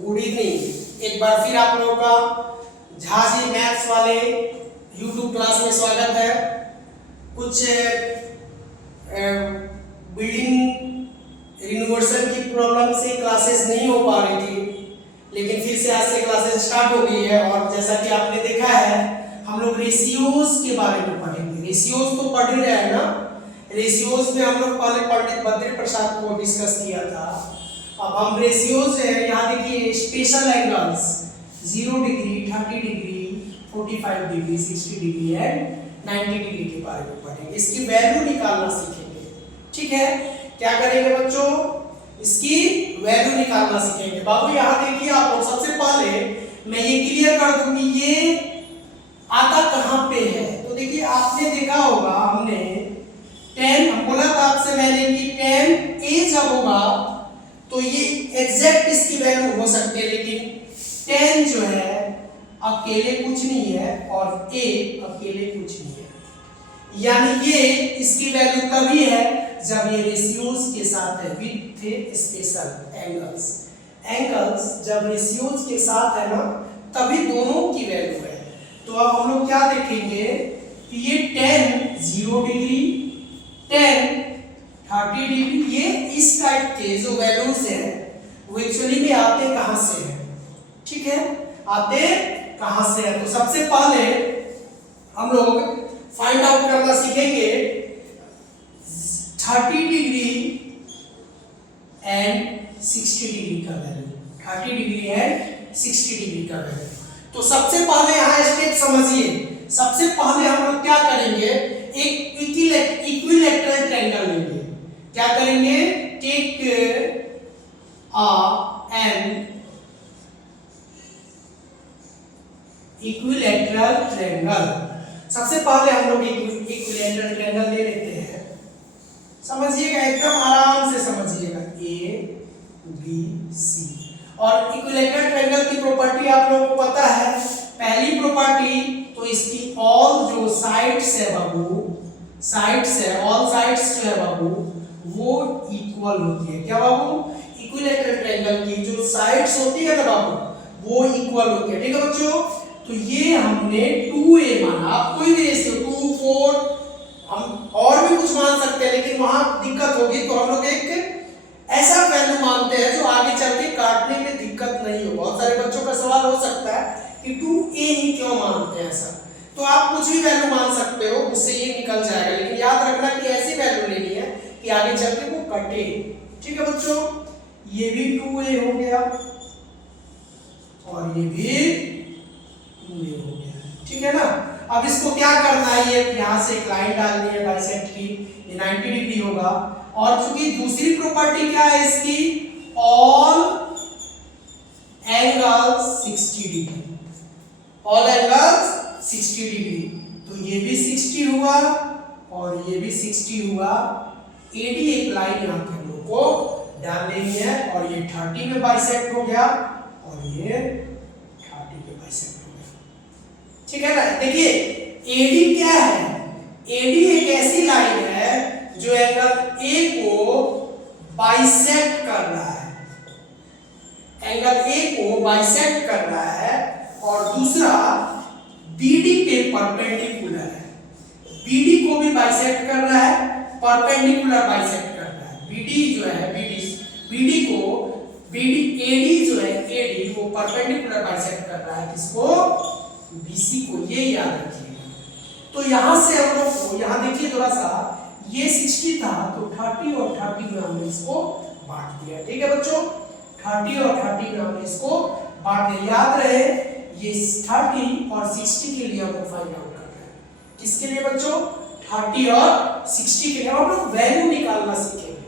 Good evening. एक बार फिर आप लोगों का झाजी मैथ्स वाले यूट्यूब क्लास में स्वागत है। कुछ बिल्डिंग रिनोवेशन की प्रॉब्लम से क्लासेस नहीं हो पा रही थी, लेकिन फिर से आज से क्लासेस स्टार्ट हो गई है। और जैसा कि आपने देखा है, हम लोग रेशियोज के बारे में पढ़ेंगे। रेशियोज तो पढ़ ही रहे हैं ना। रेशियोज में हम लोग पहले पंडित बद्री प्रसाद को डिस्कस किया था। अब हम रेशियोज है, यहाँ देखिए special angles 0 degree, 30 degree, 45 degree, 60 degree and 90 degree के बारे में पढ़ेंगे। इसकी वैल्यू निकालना सीखेंगे। ठीक है, क्या करेंगे बच्चों? इसकी वैल्यू निकालना सीखेंगे। बाबू यहाँ देखिए, आप लोग सबसे पहले मैं ये क्लियर कर दूं कि ये आता कहाँ पे है। तो देखिए, आपने देखा होगा, हमने 10 बोला था आपसे मैंने कि 10 a जब होगा तो ये एग्जैक्ट इसकी वैल्यू हो सकती है, लेकिन 10 जो है अकेले कुछ नहीं है और a अकेले कुछ नहीं है। यानी ये इसकी वैल्यू तभी है जब ये रेशियोज के साथ है विद स्पेशल एंगल्स। एंगल्स जब रेशियोज के साथ है ना, तभी दोनों की वैल्यू है। तो अब हम लोग क्या देखेंगे कि ये 10 0 डिग्री, 10 30 डिग्री, ये इस टाइप के जो वैल्यूज हैं वो एक्चुअली में आते कहां से हैं? ठीक है, आते कहां से हैं? तो सबसे पहले हम लोग फाइंड आउट करना सीखेंगे 30 डिग्री एंड 60 डिग्री का वैल्यू। 30 डिग्री एंड 60 डिग्री का वैल्यू। तो सबसे पहले यहाँ स्टेप समझिए। सबसे पहले हम लोग क्या करेंगे, एक इक्विलैटरल ट्रायंगल लेंगे। क्या करेंगे? Take an equilateral triangle. सबसे पहले हम लोग इक्विलैटरल ट्रायंगल ले लेते हैं। समझिएगा, एकदम आराम से समझिएगा। A B C. और इक्विलैटरल ट्रायंगल की प्रॉपर्टी आप लोगों को पता है। पहली प्रॉपर्टी तो इसकी ऑल जो साइड्स है बाबू, साइड्स है, ऑल साइड्स जो है बाबू वो इक्वल होती है। क्या बाबू? इक्विलैटरल ट्रायंगल की जो साइड्स होती है ना बाबू वो इक्वल होती है। ठीक है बच्चों, तो ये हमने 2a माना। आप कोई भी रेशियो 2 4 हम और भी कुछ मान सकते हैं, लेकिन वहां दिक्कत होगी, तो हम लोग एक ऐसा वैल्यू मानते हैं जो आगे चल के काटने में दिक्कत नहीं हो। बहुत सारे बच्चों का सवाल हो सकता है कि 2a ही क्यों मानते हैं ऐसा। तो आप कुछ भी वैल्यू मान सकते हो, उससे ये निकल जाएगा, लेकिन याद रखना कि ऐसी वैल्यू लेनी है कि आगे चल के वो कटे। ठीक है बच्चों, ये भी 2a हो गया और ये भी 2a हो गया। ठीक है ना। अब इसको क्या करना है, ये यहां से एक लाइन डालनी है बाइसेक्ट की, ये 90 डिग्री होगा। और चूंकि दूसरी प्रॉपर्टी क्या है इसकी, all angles 60 degree, all angles 60 degree. तो ये भी 60 हुआ और ये भी 60 हुआ। एडी एक लाइन यहां पे हम लोग को डाल देनी है और ये 30 में बाइसेक्ट हो गया और ये 30 में बाइसेक्ट हो गया। ठीक है ना। देखिए एडी क्या है? एडी एक ऐसी लाइन है जो एंगल ए को बाइसेक्ट कर रहा है, एंगल ए को बाइसेक्ट कर रहा है, और दूसरा बीडी पे परपेंडिकुलर है। बीडी को भी बाइसेक्ट कर रहा है, परपेंडिकुलर बाइसेक्ट कर रहा है। बीडी जो है बीडी को एडी जो है एडी वो परपेंडिकुलर बाइसेक्ट कर रहा है, किसको? बीसी को। ये याद रखिएगा। तो यहां से हम लोग को यहां देखिए थोड़ा सा, ये 60 था तो 30 और 30 में हमने इसको बांट दिया। ठीक है बच्चों, 30 और 30 में हमने इसको बांट दिया। याद रहे ये 30 और 60 के लिए हम लोग फाइंड आउट कर रहे हैं। किसके लिए बच्चों? 30 और 60 के लिए हम लोग वैल्यू निकालना सीखेंगे।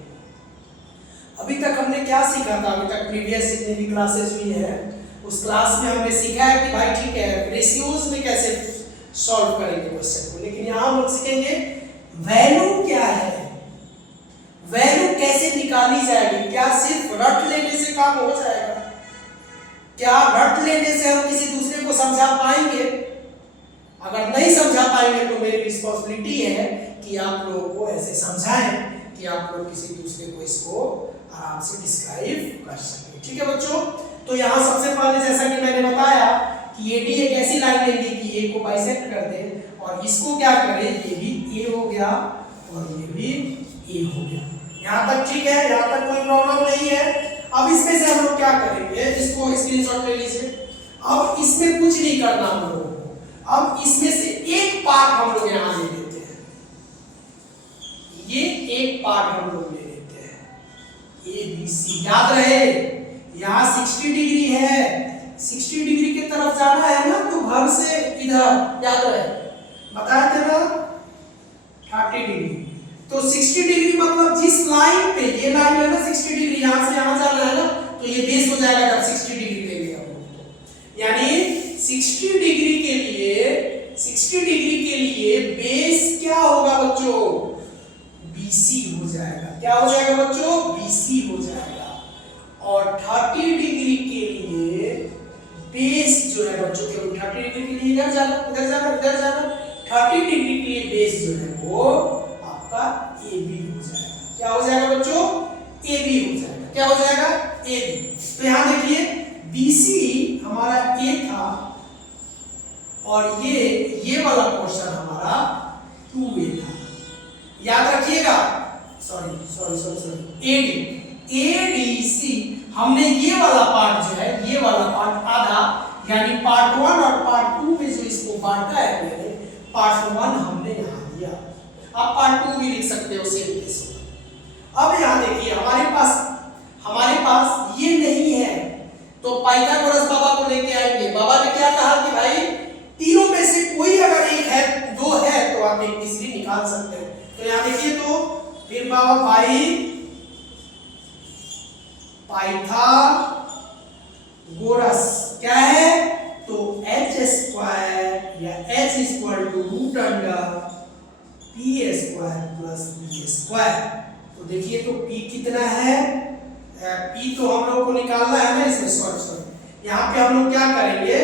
अभी तक हमने क्या सीखा था? अभी तक प्रीवियस जितनी भी क्लासेस हुई है उस क्लास में हमने सीखा है कि भाई ठीक है रेशियोज में कैसे सॉल्व करेंगे क्वेश्चन को, लेकिन यहां हम लोग सीखेंगे वैल्यू क्या है, वैल्यू कैसे निकाली जाएगी। क्या सिर्फ रट लेने से काम हो जाएगा? क्या रट लेने से हम किसी दूसरे को समझा पाएंगे? अगर नहीं समझा पाएंगे तो मेरी रिस्पांसिबिलिटी है कि आप लोगों को ऐसे समझाएं कि आप लोग किसी दूसरे को इसको आराम से डिस्क्राइब कर सकें। ठीक है बच्चों, तो यहाँ सबसे पहले जैसा कि मैंने बताया कि AD एक ऐसी लाइन लेंगे कि A को बाइसेक्ट कर दे और इसको क्या करे, ये भी A हो गया और ये भी A हो गया। यहाँ तक ठीक है, यहाँ तक कोई प्रॉब्लम नहीं है। अब इसमें से हम लोग क्या करेंगे, इसको स्क्रीनशॉट ले लीजिए। अब इसमें कुछ नहीं करना हम लोगों को, अब इसमें से एक पार्ट हम लोग यहाँ ले लेते हैं, ये एक पार्ट हम लोग ले लेते हैं, ABC। याद रहे यहाँ 60 डिग्री है, 60 डिग्री की तरफ जाना है ना, तो घर से इधर याद रहे बताए थे ना 30 डिग्री। तो 60 डिग्री मतलब जिस लाइन पे, ये लाइन है ना 60 डिग्री, यहाँ से यहाँ जाना है ना, तो ये बेस हो जाएगा जब 60 डिग्री लेंगे हम लोग। तो यानी 60 डिग्री के लिए, 60 डिग्री के लिए बेस क्या होगा बच्चों, BC हो जाएगा। क्या हो जाएगा बच्चों, BC हो जाएगा। और 30 डिग्री के लिए बेस जो है बच्चों, केवल 30 डिग्री के लिए इधर जाना, इधर जाना, इधर जाना, 30 डिग्री के लिए बेस जो है वो आपका AB हो जाएगा। क्या हो जाएगा बच्चों, AB हो जाएगा। क्या हो जाएगा, AB। तो यहाँ देखिए BC हमारा A था और ये वाला पोर्शन हमारा 2A था। याद रखिएगा, ADC हमने ये वाला पार्ट जो है, ये वाला पार्ट आधा, यानी पार्ट 1 और पार्ट 2 में जो इसको बांटा है मैंने, पार्ट 1 हमने यहाँ दिया, आप पार्ट 2 भी लिख सकते हो, सेम केस होगा। अब यहाँ देखिए हमारे पास ये नहीं है, तो पाइथागोरस बाबा को लेके आएंगे। बाबा ने क्या कहा कि भाई तीनों में से कोई अगर एक है, दो है, तो आप एक तीसरी निकाल सकते हैं। तो यहाँ देखिए, तो फिर बाबा भाई पाइथागोरस क्या है, तो h² या h √√p² प्लस b²। तो देखिए तो p कितना है, p तो हम लोग को निकालना है ना इसमें, सॉरी यहाँ पे हम लोग क्या करेंगे,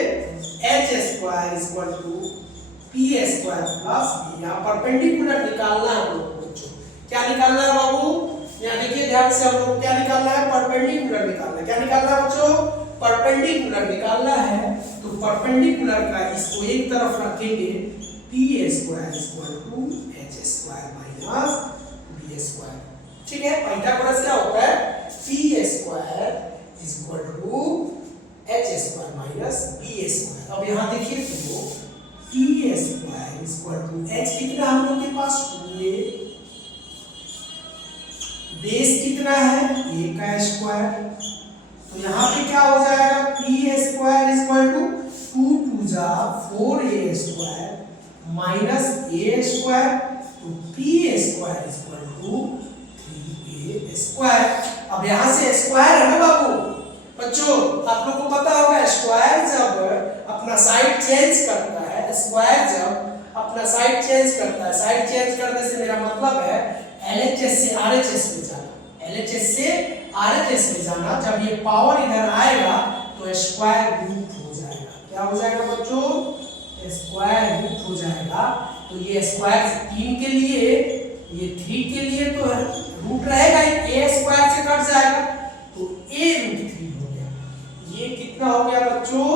h² p² प्लस b। यहाँ परपेंडिकुलर निकालना है हम लोग को बच्चों। क्या निकालना है बाबू, यहाँ देखिए ध्यान से, हम लोग को क्या निकालना है, परपेंडिकुलर निकालना है। क्या निकालना है बच्चों, परपेंडिकुलर निकालना है। तो परपेंडिकुलर का इसको एक तरफ रखेंगे, p² h² माइनस b²। ठीक है, पाइथागोरस क्या होता है, p² h² माइनस b²। अब यहाँ देखिए तो p² h कितना हम लोग के पास, 2a, बेस कितना है, a का स्क्वायर। तो यहाँ पे क्या हो जाएगा, p² 2 × 4a² माइनस a², तो p² 3a²। अब यहाँ से स्क्वायर है ना बाबू बच्चों, आप लोग को पता होगा स्क्वायर जब अपना साइड चेंज करता है, स्क्वायर जब अपना साइड चेंज करता है, साइड चेंज करने से मेरा मतलब है LHS से RHS में जाना, LHS से RHS में जाना। जब ये पावर इधर आएगा तो स्क्वायर रूट हो जाएगा। क्या हो जाएगा बच्चों, स्क्वायर रूट हो जाएगा। तो ये स्क्वायर 3 के लिए, ये 3 के लिए तो रूट रहेगा, a स्क्वायर से कट जाएगा, तो a√3 हो गया। ये कितना हो गया बच्चों,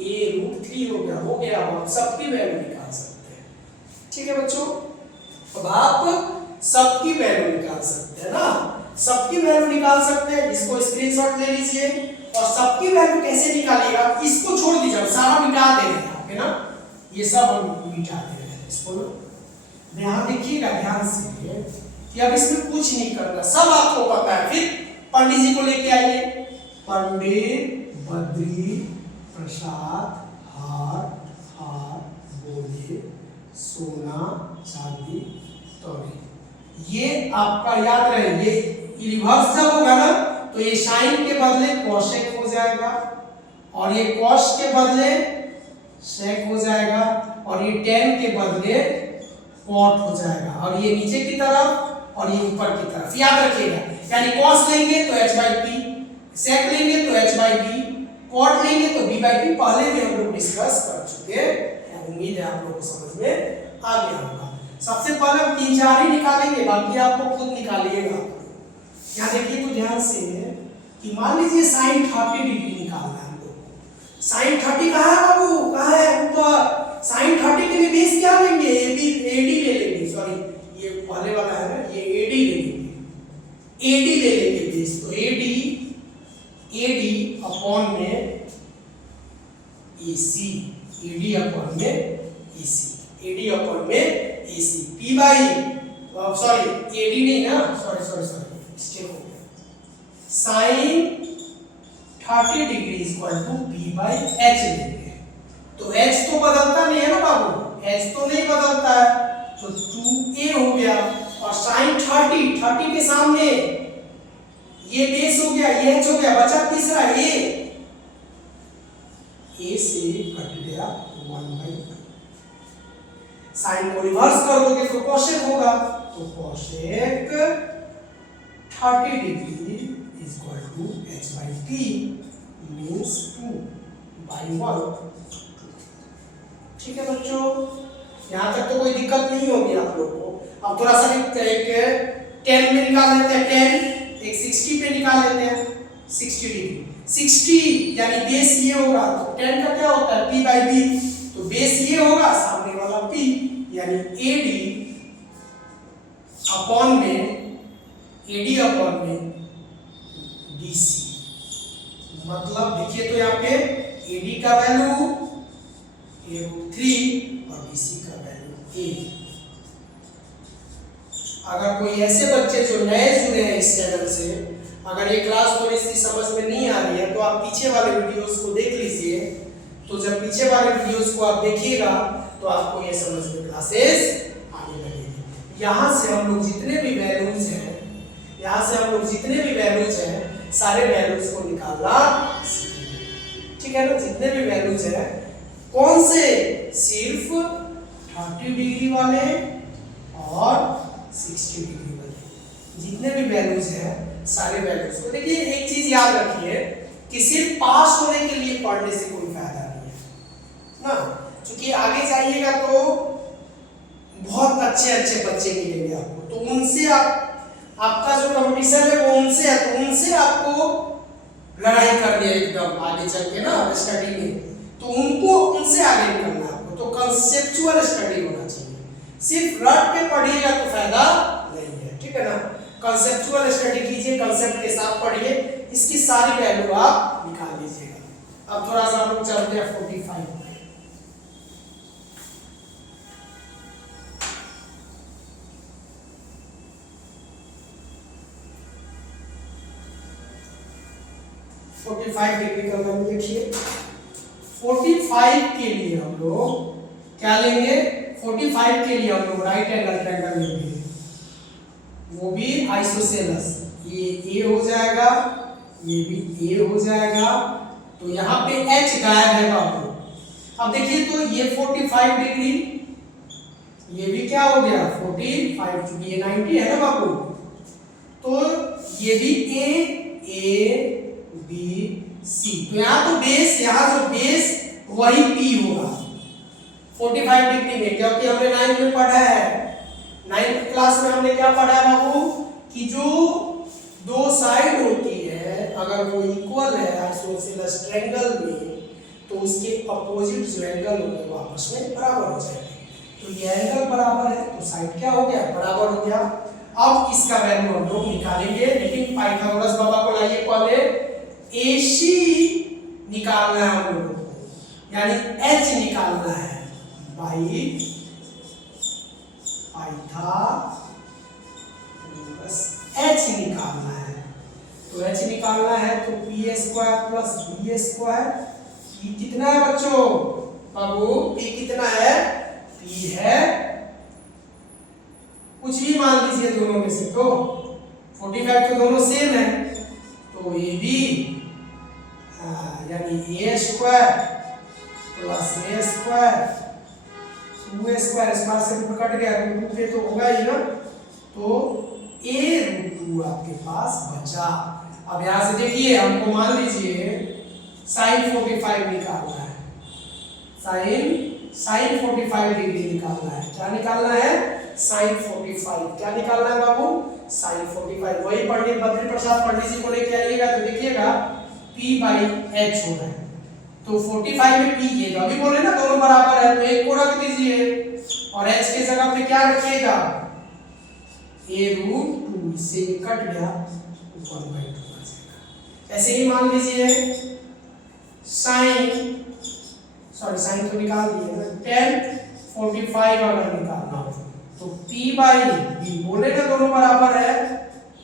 a√3 हो गया। अब सबकी वैल्यू निकाल सकते हैं। ठीक है बच्चों, अब आप सबकी वैल्यू निकाल सकते हैं ना, सबकी वैल्यू निकाल सकते हैं। इसको स्क्रीनशॉट ले लीजिए। और सबकी वैल्यू कैसे निकालिएगा, इसको छोड़ दीजिए, सारा मिटा दे रहे हैं आपके ना, ये सब हम मिटा दे रहे हैं इसको ना। ध्यान देखिएगा ध्यान से कि अब इसमें कुछ नहीं करना, सब आपको पता है। फिर पंडित जी को लेके आइए, पंडित बद्री प्रसाद हार बोले सोना चांदी तौले। ये आपका याद रहे, ये रिवर्स जब होगा ना, तो ये साइन के बदले कोसेक हो जाएगा, और ये कॉस के बदले सेक हो जाएगा, और ये टेन के बदले कॉट हो जाएगा, और ये नीचे की तरफ और ये ऊपर की तरफ। याद रखिएगा, यानी कॉस लेंगे तो h/p, सेक लेंगे तो h/p, कॉट लेंगे तो b/p। पहले भी हम लोग डिस्कस कर चुके हैं, उम्मीद है आप लोगों को समझ में आ गया होगा। सबसे पहले हम 3-4 ही निकालेंगे, बाकी आपको खुद निकालिएगा। यहाँ देखिए तो ध्यान से कि मान लीजिए साइन 30 डिग्री निकालना है हमको। साइन 30 कहाँ है बाबू, कहाँ है ऊपर। साइन 30 के लिए बेस क्या लेंगे, एडी ले लेंगे, सॉरी ये पहले वाला है ना, ये एडी ले लेंगे, एडी ले लेंगे बेस। तो एडी अपॉन में एसी, एडी अपॉन में एसी, एडी अपॉन में A C. P by sorry A D नहीं ना, सॉरी मिस्टेक हो गया। Sine 30 degree equal to P by H लेंगे। तो एच तो बदलता नहीं है ना बाबू, एच तो नहीं बदलता है, तो 2a हो गया। और साइन 30 के सामने ये बेस हो गया, ये एच हो गया, बचा तीसरा ए से कट गया 1/5। साइन को रिवर्स कर दोगे तो कोसेक होगा, तो cosec 30 degree is equal to h/t means 2/1। ठीक है बच्चों, यहां तक तो कोई दिक्कत नहीं होगी आप लोग को। अब थोड़ा सा एक 10 में निकाल लेते हैं, 10 एक 60 पे निकाल लेते हैं, 60 डिग्री, 60 यानी बेस ये होगा, तो 10 का क्या होता है p/b, तो बेस ये होगा, सामने वाला p, यानी AD अपॉन में BC। मतलब देखिए तो यहाँ पे AD का वैल्यू √3 और BC का वैल्यू a। अगर कोई ऐसे बच्चे जो नए जुड़े हैं इस चैनल से, अगर ये क्लास थोड़ी सी समझ में नहीं आ रही है तो आप पीछे वाले वीडियोस को देख लीजिए। तो जब पीछे वाले वीडियोस को आप देखिएगा तो आपको ये समझ में क्लासेस आने लगेगी। यहाँ से हम लोग जितने भी वैल्यूज हैं, सारे वैल्यूज को निकालना सीखेंगे। ठीक है ना, जितने भी वैल्यूज हैं, कौन से, सिर्फ 30 डिग्री वाले और 60 डिग्री वाले, जितने भी वैल्यूज हैं सारे वैल्यूज को। देखिए एक चीज याद रखिए कि सिर्फ पास होने के लिए पढ़ने से कोई फायदा नहीं है ना, क्योंकि आगे जाइएगा तो बहुत अच्छे बच्चे मिलेंगे आपको, तो उनसे आपका जो कंपटीशन है वो उनसे है, तो उनसे आपको लड़ाई करनी है एकदम आगे चल के ना स्टडी में, तो उनसे आगे निकलना है आपको। तो कंसेप्चुअल स्टडी होना चाहिए, सिर्फ रट के पढ़िएगा तो फायदा नहीं है। ठीक है ना, कंसेप्चुअल स्टडी कीजिए, कंसेप्ट के साथ पढ़िए, इसकी सारी वैल्यू आप निकाल लीजिएगा। अब थोड़ा सा हम लोग चलते हैं 45 पे। डिग्री का वैल्यू देखिए, 45 के लिए हम लोग क्या लेंगे, 45 के लिए हम लोग राइट एंगल ट्रायंगल लेंगे, वो भी आइसोसेलेस। ये ए हो जाएगा, ये भी ए हो जाएगा, तो यहाँ पे एच गायब है बाबू। अब देखिए तो ये 45 डिग्री, ये भी क्या हो गया 45, क्योंकि ये 90 है ना बाबू, तो ये भी ए बी सी, तो यहाँ तो बेस, यहाँ जो बेस वही P होगा 45 डिग्री में, क्योंकि हमने 9th में पढ़ा है, 9th क्लास में हमने क्या पढ़ा है बाबू, कि जो दो साइड होती है अगर वो इक्वल है आइसोसेलेस ट्रायंगल में, तो उसके अपोजिट जो एंगल होंगे वो आपस में बराबर हो जाएंगे। तो ये एंगल बराबर है तो साइड क्या हो गया, बराबर हो गया। अब इसका वैल्यू हम लोग निकालेंगे, लेकिन पाइथागोरस बाबा को लाइए, पहले AC निकालना है हम लोगों को, यानी H निकालना है बाई पाइथागोरस, H निकालना है। तो H निकालना है तो p² प्लस b², p कितना है बच्चों बाबू, p कितना है, p है कुछ भी मान लीजिए दोनों में से, तो 45 तो दोनों सेम है, तो ये भी यानी a² plus a² 2a² square से रूट कट गया, रूट पे तो होगा ही ना, तो a√2 आपके पास बचा। अब यहां से देखिए हमको मान लीजिए sin 45 निकालना है, sin 45 डिग्री निकालना है। क्या निकालना है, sin 45। क्या निकालना है बाबू, sin 45। वही पंडित बद्री प्रसाद पंडित जी को लेके आइएगा तो देखिएगा P बाई H हो रहा है। तो 45 में P ये अभी बोले ना दोनों बराबर है, तो एक को रख दीजिए और H के जगह पे क्या रखिएगा, a√2, इससे ये कट गया, 1/2 आ जाएगा। ऐसे ही मान लीजिए साइन तो निकाल दिए ना, 10 45 अगर निकालना हो तो P बाई B, बोले ना दोनों बराबर है,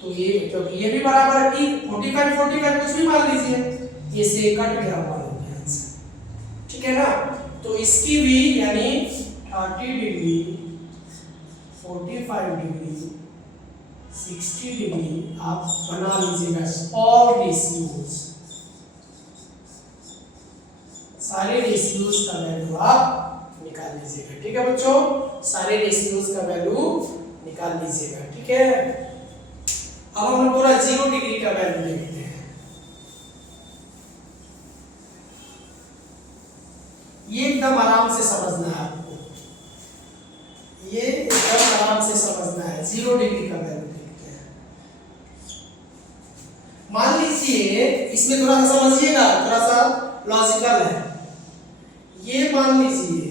तो ये क्योंकि ये भी बराबर है, P 45 कुछ भी मान लीजिए, ये से कट गया, 1 हो गया आंसर। ठीक है ना, तो इसकी भी यानी 30 डिग्री, 45 डिग्री, 60 डिग्री आप बना लीजिएगा। ऑल रेशियोज, सारे रेशियोज का वैल्यू आप निकाल लीजिएगा। ठीक है बच्चों, सारे रेशियोज का वैल्यू निकाल लीजिएगा। ठीक है, अब हम लोग पूरा 0 डिग्री का वैल्यू देखते हैं। ये एकदम आराम से समझना है आपको, ये एकदम आराम से समझना है। 0 डिग्री का वैल्यू देखते हैं। मान लीजिए इसमें थोड़ा सा समझिएगा, थोड़ा सा लॉजिकल है। ये मान लीजिए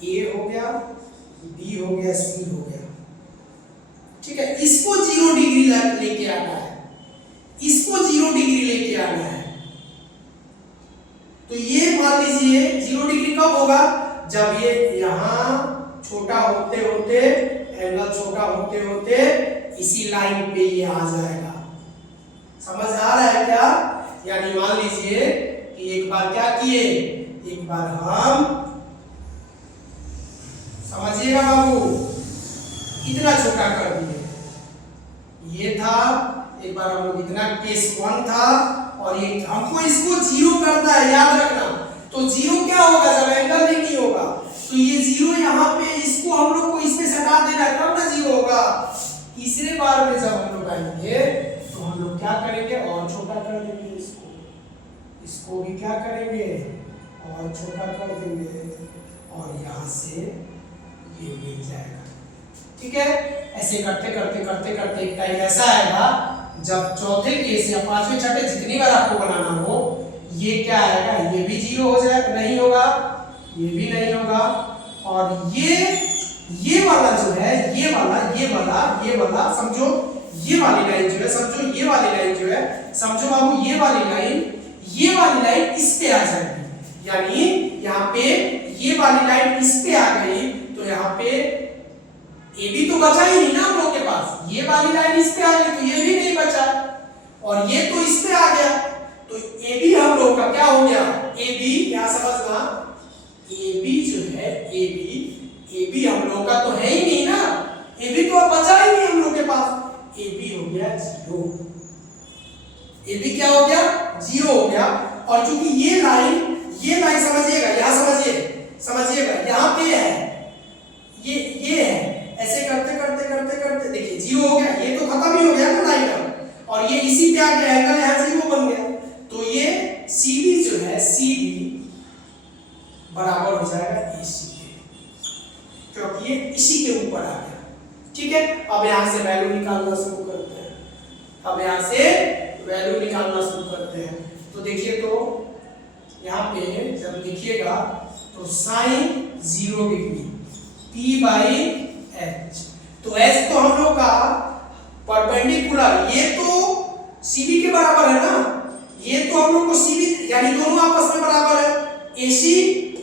A हो गया, B हो गया, C हो गया। ठीक है, इसको 0 डिग्री लेके आना है, इसको 0 डिग्री लेके आना है। तो ये मान लीजिए 0 डिग्री कब होगा, जब ये यहां छोटा होते होते, एंगल छोटा होते होते इसी लाइन पे ये आ जाएगा। समझ आ रहा है क्या? यानी मान लीजिए कि एक बार क्या किए, एक बार हम समझिएगा बाबू, इतना छोटा कर दिए, ये था, एक बार हम लोग इतना केस 1 था, और ये हमको इसको 0 करना है, याद रखना। तो 0 क्या होगा, जब एंगल नहीं होगा, तो ये 0 यहाँ पे, इसको हम लोग को इसमें से हटा देना है, तब ना 0 होगा। तीसरे बार में जब हम लोग आएंगे तो हम लोग क्या करेंगे, और छोटा कर देंगे इसको भी क्या करेंगे, और छोटा कर देंगे, और यहाँ से ये मिल जाएगा। ठीक है, ऐसे करते करते करते करते एक टाइम ऐसा आएगा जब चौथे केस या पांचवें छठे जितनी बार आपको बनाना हो, ये क्या आएगा, ये भी 0 हो जाएगा, नहीं होगा, ये भी नहीं होगा, और ये वाला जो है, ये वाला समझो, ये वाली लाइन जो है, समझो ये वाली लाइन जो है, समझो बाबू ये वाली लाइन इस पे आ जाएगी। यानी यहाँ पे ये वाली लाइन इस पे आ गई, तो यहाँ पे ए बी तो बचा ही नहीं ना हम लोग के पास, ये वाली लाइन इस पे आ गई तो ये भी नहीं बचा, और ये तो इस पे आ गया, तो ए बी हम लोग का क्या हो गया, ए बी, क्या समझना, ए बी जो है, ए बी हम लोग का तो है ही नहीं ना, ए बी तो बचा ही नहीं हम लोग के पास, ए बी हो गया 0, ए बी क्या हो गया, 0 हो गया। और चूंकि ये लाइन समझिएगा, यहां समझिएगा यहाँ पे है, ये है, ऐसे करते करते करते करते देखिए 0 हो गया, ये तो खत्म ही हो गया ना लाइन, और ये इसी पे आ गया, एंगल यहाँ 0 बन गया, तो ये CD जो है, CD बराबर हो जाएगा AC के, क्योंकि ये इसी के ऊपर आ गया। ठीक है, अब यहाँ से वैल्यू निकालना शुरू करते हैं, तो देखिए, तो यहाँ पे जब देखिएगा तो sine 0 degree, P by H, तो H तो हम लोग का परपेंडिकुलर, ये तो CB के बराबर है ना, ये तो हम लोग को CB, यानी दोनों आपस में बराबर है, AC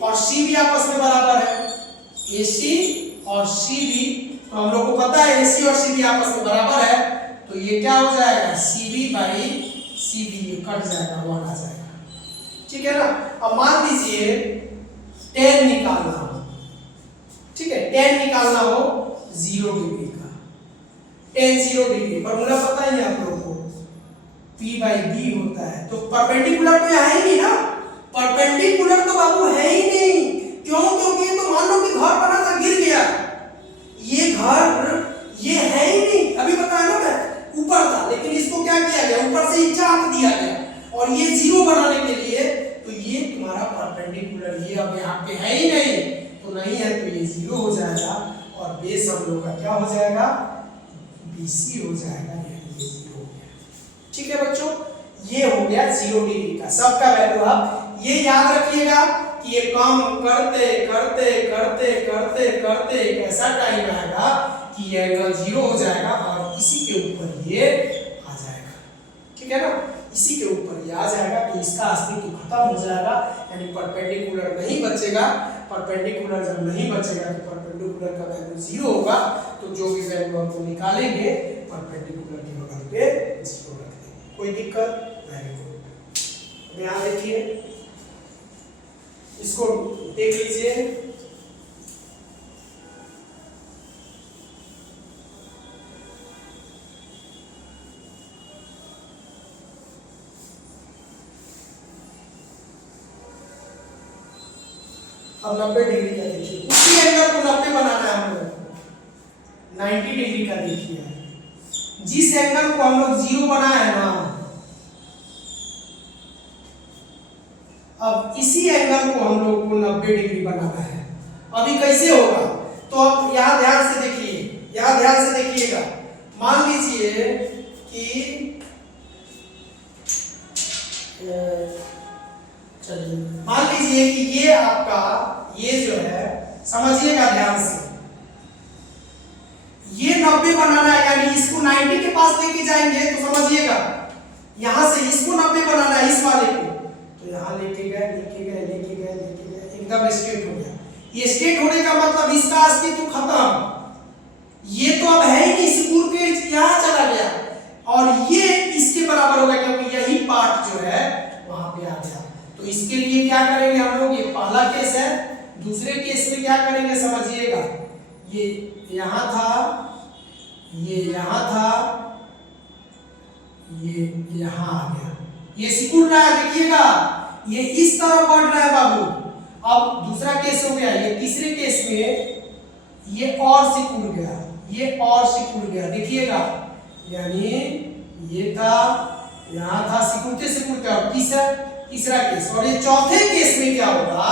और CB आपस में बराबर है, AC और CB, तो हम लोग को पता है AC और CB आपस में बराबर है, तो ये क्या हो जाएगा, CB बाई CB, ये कट जाएगा, 1 आ जाएगा। ठीक है ना, अब मान लीजिए tan निकालना हो, ठीक है, tan निकालना हो 0 डिग्री का, tan 0 डिग्री, फॉर्मूला पता ही है आप लोगों को, P बाई B होता है, तो परपेंडिकुलर तो है ही नहीं ना, परपेंडिकुलर तो बाबू है ही नहीं, क्यों, क्योंकि तो मान लो कि घर बना था, गिर गया, ये घर ये है ही नहीं, अभी बताया ना मैं, ऊपर था, लेकिन इसको क्या किया गया, ऊपर से ही चाप दिया गया, और ये 0 बनाने के लिए, तो ये तुम्हारा परपेंडिकुलर, ये अब यहाँ पे है ही नहीं, तो नहीं है, तो ये 0 हो जाएगा, और बेस हम लोग का क्या हो जाएगा, BC हो जाएगा, यानी ये 0 हो गया। ठीक है बच्चों, ये हो गया 0 डिग्री का। सबका वैल्यू आप ये याद रखिएगा कि ये काम करते करते करते करते करते एक ऐसा टाइम आएगा कि ये एंगल 0 हो जाएगा और इसी के ऊपर ये आ जाएगा। ठीक है ना, इसी के ऊपर ये आ जाएगा तो इसका अस्तित्व खत्म हो जाएगा, यानी परपेंडिकुलर नहीं बचेगा। परपेंडिकुलर जब नहीं बचेगा तो परपेंडिकुलर का वैल्यू 0 होगा, तो जो भी वैल्यू हमको निकालेंगे परपेंडिकुलर के बगल पे 0 रख देंगे। कोई दिक्कत? Very good. यहाँ देखिए, इसको देख लीजिए। अब 90 डिग्री का देखिए, उसी एंगल को 90 बनाना है हम लोग। 90 डिग्री का देखिए, जिस एंगल को हम लोग 0 बनाए है ना, अब इसी एंगल को हम लोग को 90 डिग्री बनाना है। अभी कैसे होगा? तो अब यहाँ ध्यान से देखिए, यहाँ ध्यान से देखिएगा। मान लीजिए कि चलिए मान लीजिए कि ये आपका ये जो है, समझिएगा ध्यान से, ये 90 बनाना है, यानी इसको 90 के पास लेके जाएंगे तो समझिएगा यहां से इसको 90 बनाना है, इस वाले को, तो यहां लेके गए लेके गए लेके गए लेके गए, एकदम स्ट्रेट हो गया। ये स्ट्रेट होने का मतलब इसका अस्तित्व खत्म, ये तो अब है ही नहीं, सिकुड़ के यहां चला गया और ये इसके बराबर होगा क्योंकि यही पार्ट जो है वहां पे आ गया। तो इसके लिए क्या करेंगे हम लोग, ये पहला केस है। दूसरे केस में क्या करेंगे समझिएगा, ये यहां था, ये यहां था, ये यहां आ गया, ये सिकुड़ रहा है, देखिएगा ये इस तरफ बढ़ रहा है बाबू। अब दूसरा केस हो गया, ये तीसरे केस में ये और सिकुड़ गया, ये और सिकुड़ गया, देखिएगा, यानी ये था, यहां था, सिकुड़ते सिकुड़ते, और तीसरा केस। और ये चौथे केस में क्या होगा,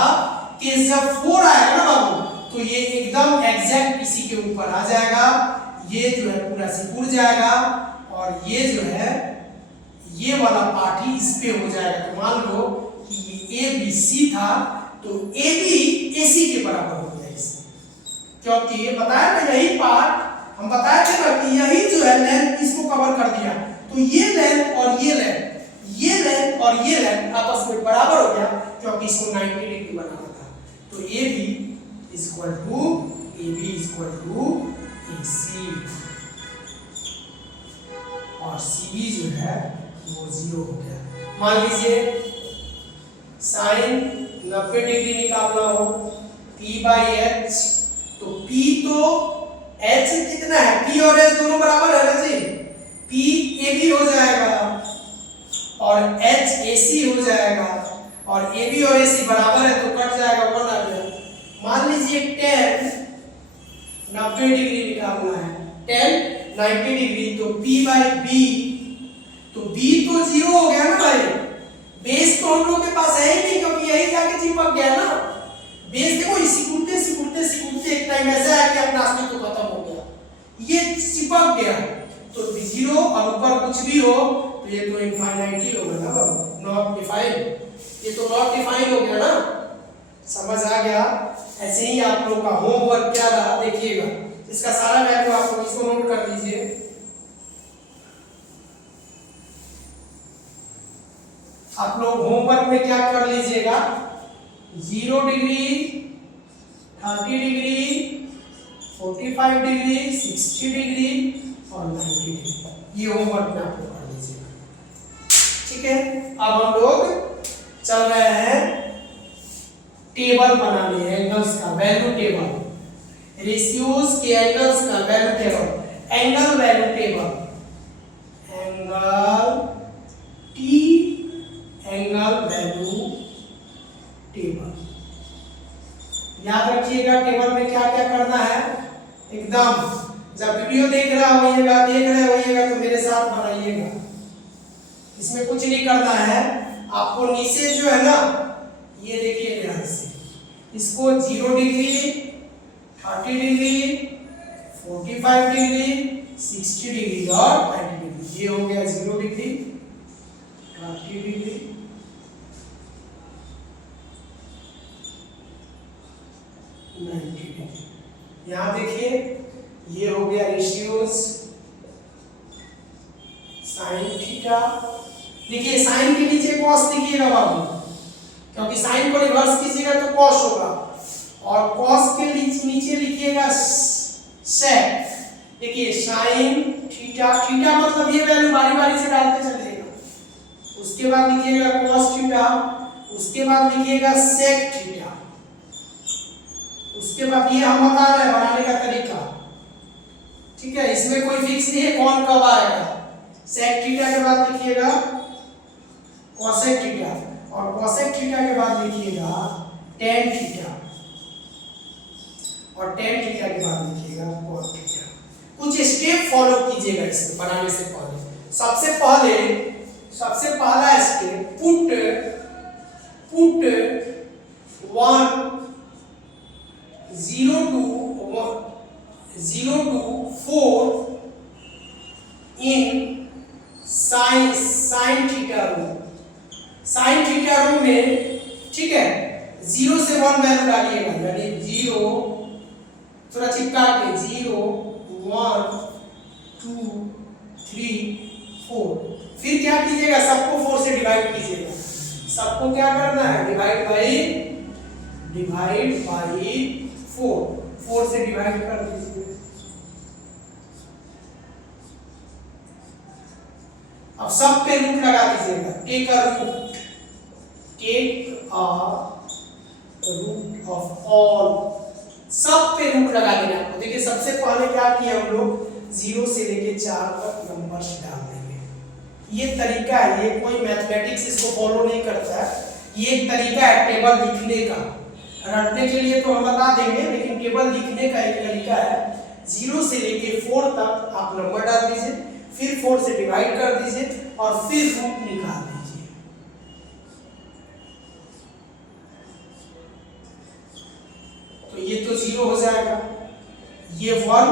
केस जब 4 आएगा ना बाबू, तो ये एकदम एग्जैक्ट इसी के ऊपर आ जाएगा, ये जो है पूरा सिकुड़ जाएगा और ये जो है ये वाला पार्ट ही इस पे हो जाएगा। तो मान लो कि ये ABC था, तो AB AC के बराबर हो गया इससे, क्योंकि ये बताया ना, यही पार्ट हम बताए थे ना कि यही जो है लेंथ इसको कवर कर दिया, तो ये लेंथ और ये लेंथ, ये लेंथ और ये लेंथ आपस में बराबर हो गया, क्योंकि इसको 90 डिग्री बनाना था। तो AB इक्वल टू AC और CB जो है वो 0 हो गया। मान लीजिए साइन 90 डिग्री निकालना हो, P/H, तो P तो H कितना है, P और H दोनों बराबर है ना जी, P AB हो जाएगा और H AC हो जाएगा, और AB और AC बराबर है तो कट जाएगा, 1 आ गया। मान लीजिए 10 90 डिग्री निकालना है, 10 90 डिग्री, तो P/B, तो B तो 0 हो गया ना भाई, बेस तो हम लोग के पास है ही नहीं, क्योंकि यही जाके चिपक गया ना। बेस देखो सिकुड़ते सिकुड़ते सिकुड़ते एक टाइम ऐसा है कि अपना अस्तित्व तो खत्म हो गया, ये चिपक गया, तो 0 और ऊपर कुछ भी हो तो ये तो इनफाइनाइट ही होगा ना बाबू, नॉट डिफाइंड, ये तो नॉट डिफाइंड हो गया ना, समझ आ गया। ऐसे ही आप लोग का होमवर्क क्या रहा देखिएगा, इसका सारा वैल्यू आप लोग इसको नोट कर लीजिए। आप लोग होमवर्क में क्या कर लीजिएगा, 0 डिग्री, 30 डिग्री, 45 डिग्री, 60 डिग्री और 90 डिग्री, ये होमवर्क में आप लोग कर लीजिएगा। ठीक है, अब हम लोग चल रहे हैं टेबल बनाने, एंगल्स का वैल्यू टेबल, रेशियोज के एंगल्स का value table, angle value table, angle T angle value table. याद रखिएगा टेबल में क्या क्या करना है, एकदम जब वीडियो देख रहे होइएगा तो मेरे साथ बनाइएगा, इसमें कुछ नहीं करना है आपको। नीचे जो है ना, ये देखिए ध्यान से, इसको 0 डिग्री, 30 डिग्री, 45 डिग्री, 60 डिग्री और 90 डिग्री, ये हो गया 0 डिग्री, 30 डिग्री, 90 डिग्री। यहाँ देखिए ये हो गया रेशियोज साइन थीटा। देखिए साइन के नीचे कॉस लिखिएगा बाबू, क्योंकि साइन को रिवर्स कीजिएगा तो कॉस होगा, और कॉस के नीचे लिखिएगा सेक। देखिए साइन थीटा, थीटा मतलब ये वैल्यू बारी बारी से डालते चलिएगा, उसके बाद लिखिएगा कॉस थीटा, उसके बाद लिखिएगा सेक थीटा, उसके बाद ये हम बता रहे हैं बनाने का तरीका, ठीक है। इसमें कोई फिक्स नहीं है कौन कब आएगा। सेक थीटा के बाद लिखिएगा कॉसेक थीटा, और कॉसेक थीटा के बाद लिखिएगा टेन थीटा, और टेन थीटा के बाद लिखिएगा कॉस थीटा। कुछ स्टेप फॉलो कीजिएगा इसमें बनाने से पहले। सबसे पहला step, put 0 to 4 in sine theta room. Sine theta room में, ठीक है, 0 से 1 वैल्यू डालिएगा, यानी 0 थोड़ा चिपका के 0 1 2 3 4। फिर क्या कीजिएगा, सबको 4 से डिवाइड कीजिएगा। सबको क्या करना है, डिवाइड बाई 4 से डिवाइड कर दीजिए। अब सब पे रूट लगा दीजिएगा, take a root of all, सब पे रूट लगा देना आपको। देखिए सबसे पहले क्या किया हम लोग, 0 से लेके 4 तक नंबर्स डाल देंगे। ये तरीका है, ये कोई मैथमेटिक्स इसको फॉलो नहीं करता है, ये एक तरीका है टेबल लिखने का। रटने के लिए तो हम बता देंगे, लेकिन टेबल लिखने का एक तरीका है। 0 से लेके 4 तक आप नंबर डाल दीजिए, फिर 4 से डिवाइड कर दीजिए, और फिर रूट निकाल दीजिए। तो ये तो 0 हो जाएगा, ये 1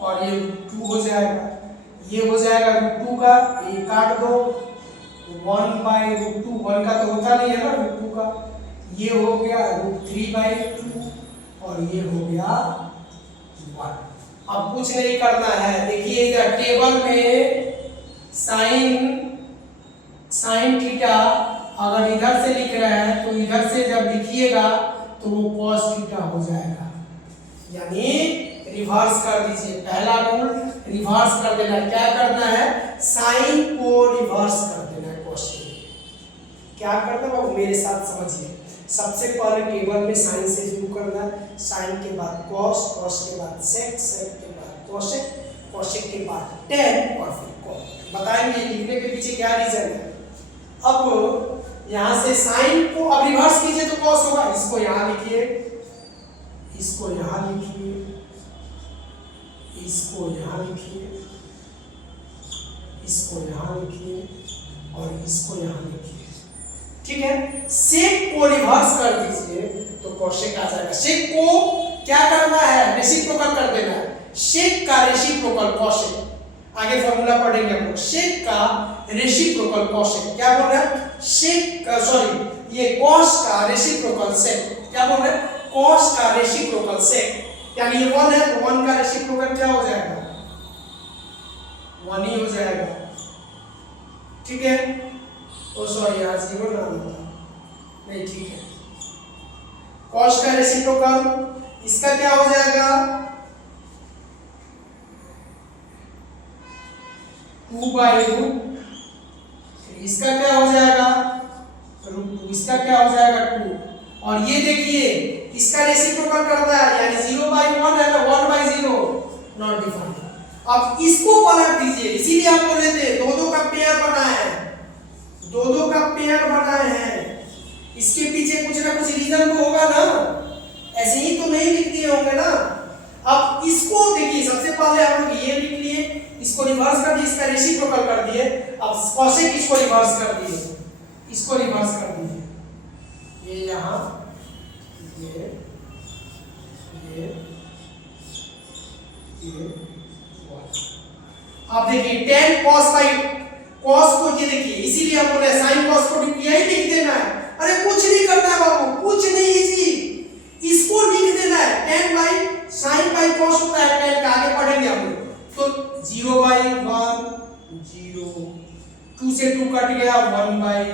और ये 2 हो जाएगा, ये हो जाएगा √2 का, ये काट दो 1/√2, 1 का तो होता नहीं है ना √2 का, ये हो गया √3/2, और ये हो गया 1। अब कुछ नहीं करना है, देखिए इधर टेबल में साइन थीटा अगर इधर से लिख रहे हैं तो इधर से जब लिखिएगा तो वो कॉस थीटा हो जाएगा, यानी रिवर्स कर दीजिए। पहला रूल रिवर्स कर देना, क्या करना है, साइन को रिवर्स कर देना है कॉस से। क्या करना है वो मेरे साथ समझिए। सबसे पहले टेबल में साइन से शुरू करना है, साइन के बाद कॉस, कॉस के बाद सेक, सेक के बाद कोसेक, कोसेक के बाद टेन, और फिर कॉस। बताएंगे लिखने के पीछे क्या रीजन है। अब यहाँ से साइन को अब रिवर्स कीजिए तो कॉस होगा, इसको यहाँ लिखिए, इसको यहाँ लिखिए, इसको यहाँ लिखिए, इसको यहाँ लिखिए, और इसको यहाँ लिखिए, ठीक है। सेक को रिवर्स कर दीजिए तो कोसेक आ जाएगा। सेक को क्या करना है, रेसिप्रोकल कर देना है। सेक का रेसिप्रोकल कोसेक, आगे फॉर्मूला पढ़ेंगे हम लोग। सेक का रेसिप्रोकल कोसेक, क्या बोल रहे हैं, सेक सॉरी ये कॉस का रेसिप्रोकल सेक, क्या बोल रहे हैं, कॉस का रेसिप्रोकल सेक, यानी ये 1 है तो 1 का रेसिप्रोकल क्या हो जाएगा, 1 ही हो जाएगा, ठीक है। ओ सॉरी यार 0 ना होता नहीं, ठीक है। कॉस का रेसिप्रोकल इसका क्या हो जाएगा, 2/√, इसका क्या हो जाएगा √2, इसका क्या हो जाएगा 2, और ये देखिए इसका रेसिप्रोकल करना है, यानी 0/1 है ना, 1/0 नॉट डिफाइंड। अब इसको पलट दीजिए, इसीलिए आप बोले थे दो का पेयर बनाए हैं, दो का पेयर बनाए हैं, इसके पीछे कुछ ना कुछ रीजन तो होगा ना, ऐसे ही तो नहीं लिख दिए होंगे ना। अब इसको देखिए, सबसे पहले हम लोग ये लिख लिए, इसको रिवर्स कर दिए, इसका रेसिप्रोकल कर दिए। अब कोसेक इसको रिवर्स कर दिए, इसको रिवर्स कर दिए, ये यहाँ ये अब देखिए 10 cos cos को ये देखिए, इसीलिए हम बोले sin cos को यही लिख देना है। अरे कुछ नहीं करना है बाबू, कुछ नहीं, इजी, इसको लिख देना है। tan by sin by cos होता है tan का, आगे पढ़ेंगे हम लोग। तो 0 बाई 1 0, 2 से 2 कट गया, 1 बाई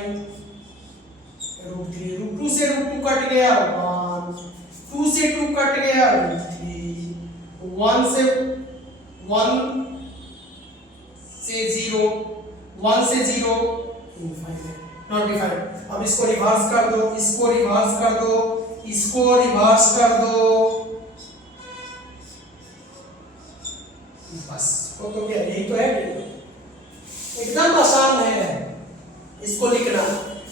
√3, √2 से √2 कट गया 1, 2 से 2 कट गया √3, 1 से 0, 1 से 0 नॉट डिफाइंड। अब इसको रिवर्स कर दो, इसको रिवर्स कर दो, इसको रिवर्स कर दो, बस हो तो गया। यही तो है, एकदम आसान है इसको लिखना।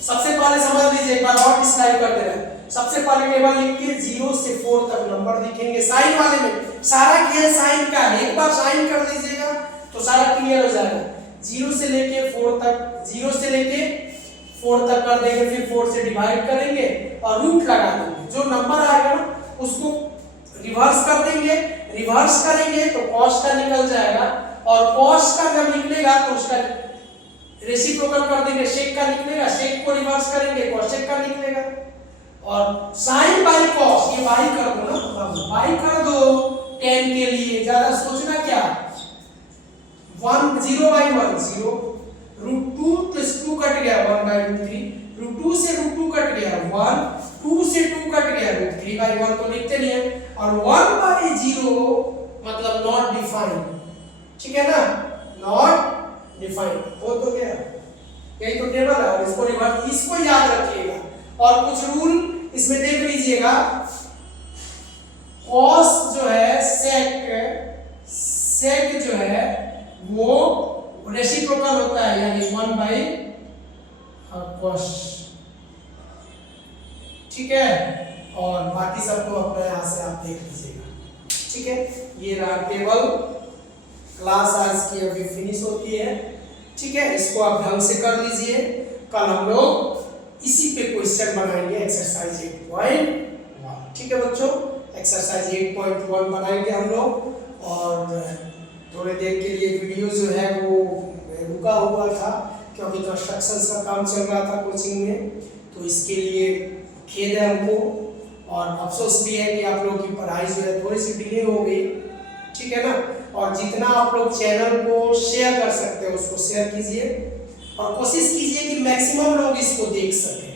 सबसे पहले समझ लीजिए, एक बार और डिस्क्राइब कर दे रहे हैं। सबसे पहले टेबल लिखिए, 0 से 4 तक नंबर दिखेंगे। साइन वाले में सारा किया साइन का, एक बार साइन कर लीजिएगा तो सारा क्लियर हो जाएगा। 0 से लेके 4 तक, 0 से लेके 4 तक कर देंगे, फिर 4 से डिवाइड करेंगे और रूट लगा देंगे। जो नंबर आएगा ना उसको रिवर्स कर देंगे, रिवर्स करेंगे तो cos का निकल जाएगा, और cos का जब निकलेगा तो उसका रेसिप्रोकल कर देंगे, sec का निकलेगा, sec को रिवर्स करेंगे, cosec का निकलेगा। और sin बाई cos, ये बाई कर दो ना, बाई कर दो tan के लिए, ज्यादा सोचना क्या। 1 0 बाई 1 0, √2 प्लस 2 कट गया 1 बाई √3, √2 से √2 कट गया 1, 2 से 2 कट गया √3 बाई 1 तो लिखते नहीं है, और 1 बाई 0 मतलब नॉट डिफाइंड, ठीक है ना, नॉट डिफाइंड हो तो गया। यही तो टेबल है, और इसको रिवर्स, इसको याद रखिएगा। और कुछ रूल इसमें देख लीजिएगा, cos जो है sec जो है वो रेसिप्रोकल होता है, यानी 1 बाई cos, ठीक है। और बाकी सबको अपने यहाँ से आप देख लीजिएगा, ठीक है। ये रहा टेबल। क्लास आज की अभी फिनिश होती है, ठीक है। इसको आप ढंग से कर लीजिए, कल हम लोग इसी पे क्वेश्चन बनाएंगे, एक्सरसाइज 8.1, ठीक है बच्चों। एक्सरसाइज 8.1 बनाएंगे हम लोग, और थोड़ी देर के लिए वीडियो जो है वो रुका हुआ था क्योंकि कंस्ट्रक्शन का काम चल रहा था कोचिंग में, तो इसके लिए खेद है हमको, और अफसोस भी है कि आप लोगों की पढ़ाई जो है थोड़ी सी डिले हो गई, ठीक है ना। और जितना आप लोग चैनल को शेयर कर सकते हो उसको शेयर कीजिए, और कोशिश कीजिए कि मैक्सिमम लोग इसको देख सकें,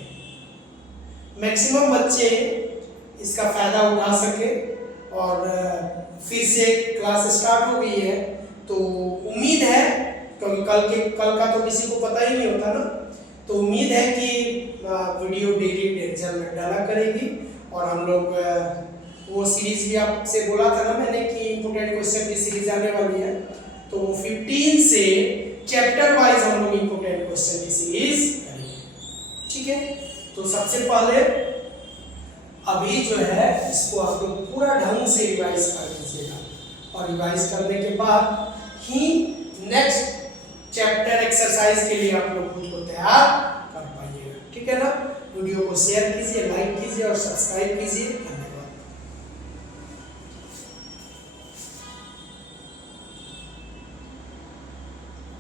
मैक्सिमम बच्चे इसका फायदा उठा सके। और फिर से क्लास स्टार्ट हो गई है, तो उम्मीद है, क्योंकि कल का तो किसी को पता ही नहीं होता ना, तो उम्मीद है कि वीडियो डेली में डाला करेगी। और हम लोग वो सीरीज भी आपसे बोला था ना मैंने कि इंपोर्टेंट क्वेश्चन की सीरीज आने वाली है, तो 15 से चैप्टर वाइज हम लोग इंपोर्टेंट क्वेश्चन की सीरीज करेंगे, ठीक है। तो सबसे पहले अभी जो है इसको आप लोग पूरा ढंग से रिवाइज कर लीजिएगा, और रिवाइज करने के बाद ही नेक्स्ट चैप्टर एक्सरसाइज के लिए आप लोग खुद को तैयार कर पाइएगा, ठीक है ना। वीडियो को शेयर कीजिए, लाइक कीजिए और सब्सक्राइब कीजिए।